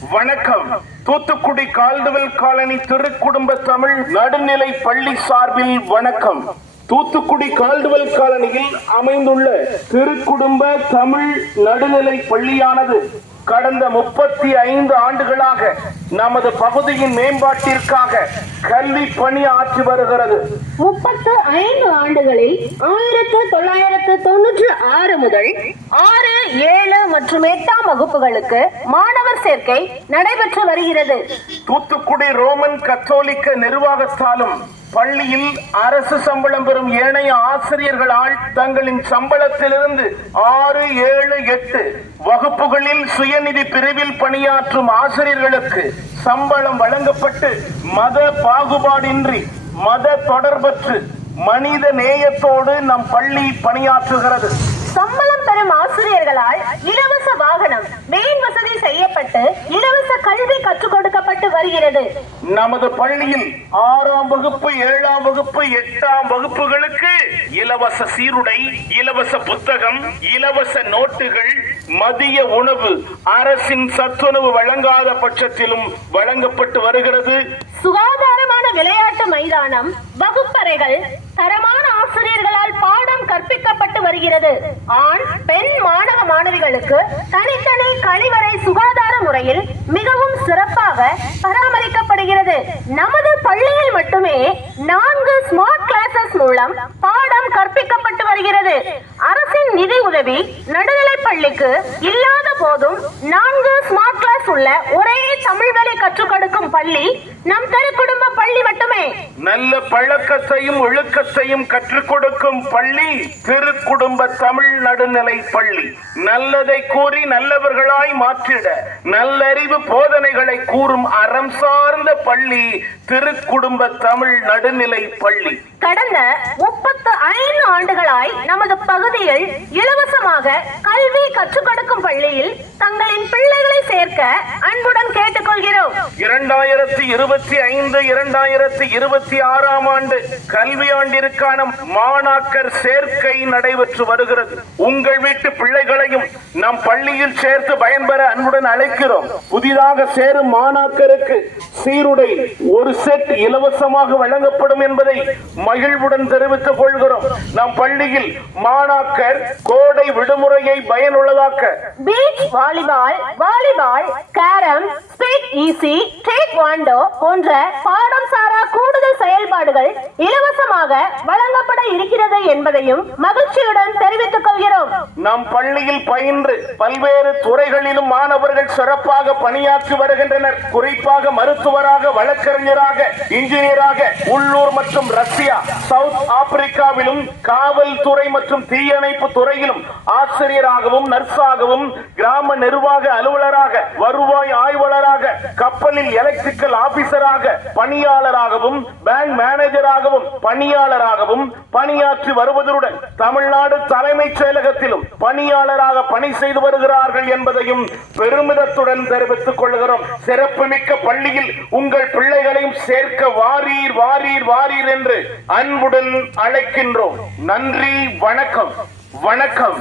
வணக்கம். Thoothukudi Caldwell colony திருக்குடும்ப தமிழ் நடுநிலை பள்ளி சார்பில் வணக்கம். தூத்துக்குடி கால்டுவெல் காலனியில் அமைந்துள்ள திருக்குடும்ப தமிழ் நடுநிலை பள்ளியானது கடந்த முப்பத்தி ஐந்து ஆண்டுகளாக நமது பகுதியின் மேம்பாட்டிற்காக கல்வி பணி ஆற்றி வருகிறது. முப்பத்து ஐந்து ஆண்டுகளில் ஆயிரத்து தொள்ளாயிரத்து தொன்னூற்று ஆறு முதல் ஆறு ஏழு மற்றும் எட்டாம் வகுப்புகளுக்கு மாணவர் சேர்க்கை நடைபெற்று வருகிறது. தூத்துக்குடி ரோமன் கத்தோலிக்க நிர்வாகத்தாலும் பள்ளியில் அரசு சம்பளம் பெறும் ஏனைய ஆசிரியர்களால் தங்களின் சம்பளத்திலிருந்து ஆறு ஏழு எட்டு வகுப்புகளில் சுயநிதி பிரிவில் பணியாற்றும் ஆசிரியர்களுக்கு சம்பளம் வழங்கப்பட்டு மத பாகுபாடின்றி மத தொடர்பற்று மனித நேயத்தோடு நம் பள்ளி பணியாற்றுகிறது. சம்பளம் தரும் ஆசிரியர்களால் இலவச வாகனம் மேல் வசதி செய்யப்பட்டு இலவச கல்வி வருகிறது. நமது பள்ளியில் ஆறாம் வகுப்பு ஏழாம் வகுப்பு எட்டாம் வகுப்புகளுக்கு இலவச சீருடை இலவச புத்தகம் இலவச நோட்டுகள் மதிய உணவு அரசின் சத்துணவு வழங்காத பட்சத்திலும் வழங்கப்பட்டு வருகிறது. சுகாதாரமான விளையாட்டு மைதானம் வகுப்பறைகள் தரமான ஆசிரியர்களால் பாடம் கற்பிக்கப்பட்டு வருகிறது. ஆண் பெண் மாணவ மாணவிகளுக்கு தனித்தனி கழிவறை சுகாதார முறையில் மிகவும் சிறப்பாக நமது பள்ளியில் மட்டுமே நான்கு ஸ்மார்ட் கிளாஸஸ் மூலம் பாடம் கற்பிக்கப்பட்டு வருகிறது. அரசின் நிதி உதவி நடுநிலை பள்ளிக்கு இல்லாத போதும் நான்கு ஸ்மார்ட் உள்ள ஒரே தமிழ் வழி கற்றுக் கொடுக்கும் பள்ளி நம் திருக்குடும்ப பள்ளி மட்டுமே. நல்ல பழக்கத்தையும் ஒழுக்கத்தையும் கற்றுக் கொடுக்கும் பள்ளி திருக்குடும்ப தமிழ் நடுநிலை பள்ளி. நல்லதை கூறி நல்லவர்களாய் மாற்றிட நல்லறிவு போதனைகளை கூறும் அறம் சார்ந்த பள்ளி திருக்குடும்ப தமிழ் நடுநிலை பள்ளி. கடந்த முப்பத்து ஐந்து ஆண்டுகளாய் நமது பகுதியில் இலவசமாக கல்வி கற்றுக் கொடுக்கும் பள்ளியில் தங்களின் பிள்ளைகளை சேர்க்க அன்புடன் கேட்டுக்கொள்கிறோம். இரண்டாயிரத்தி இருபத்தி ஐந்து இரண்டாயிரத்தி இருபத்தி ஆறாம் ஆண்டு கல்வியாண்டிற்கான மாணாக்கர் சேர்க்கை நடைபெற்று வருகிறது. உங்கள் வீட்டு பிள்ளைகளையும் நம் பள்ளியில் சேர்த்து பயன்பெற அன்புடன் அழைக்கிறோம். புதிதாக சேரும் மாணாக்கருக்கு சீருடை ஒரு செட் இலவசமாக வழங்கப்படும் என்பதை மகிழ்வுடன் தெரிவித்துக் கொள்கிறோம். நம் பள்ளியில் மாணாக்கர் கோடை விடுமுறையை பயனுள்ளதாக்க beach volleyball volleyball carrom speed easy taekwondo போன்ற பாடம் சாரா கூடுதல் செயல்பாடுகள் இலவசமாக வழங்கப்பட இருக்கிறது என்பதையும் மகிழ்ச்சியுடன் தெரிவித்துக் கொள்கிறோம். நம் பள்ளியில் பயின்று பல்வேறு துறைகளிலும் மாணவர்கள் சிறப்பாக பணியாற்றி வருகின்றனர். குறிப்பாக மருத்துவராக வழக்கறிஞராக இன்ஜினியராக உள்ளூர் மற்றும் ரஷ்யா சவுத் ஆப்பிரிக்காவிலும் காவல்துறை மற்றும் தீயணைப்பு துறையிலும் ஆசிரியராகவும் நர்ஸாகவும் கிராம நிர்வாக அலுவலராக வருவாய் ஆய்வாளராக கப்பலில் எலக்ட்ரிக்கல் ஆபீசராக பணியாளராகவும் பேங்க் மேனேஜராகவும் பணியாளராகவும் பணியாற்றி வருவதுடன் தமிழ்நாடு தலைமைச் செயலகத்திலும் பணியாளராக பணி செய்து வருகிறார்கள் என்பதையும் பெருமிதத்துடன் தெரிவித்துக் கொள்கிறோம். சிறப்புமிக்க பள்ளியில் உங்கள் பிள்ளைகளையும் சேர்க்க வாரீர் வாரீர் வாரீர் என்று அன்புடன் அழைக்கின்றோம். நன்றி வணக்கம் வணக்கம்.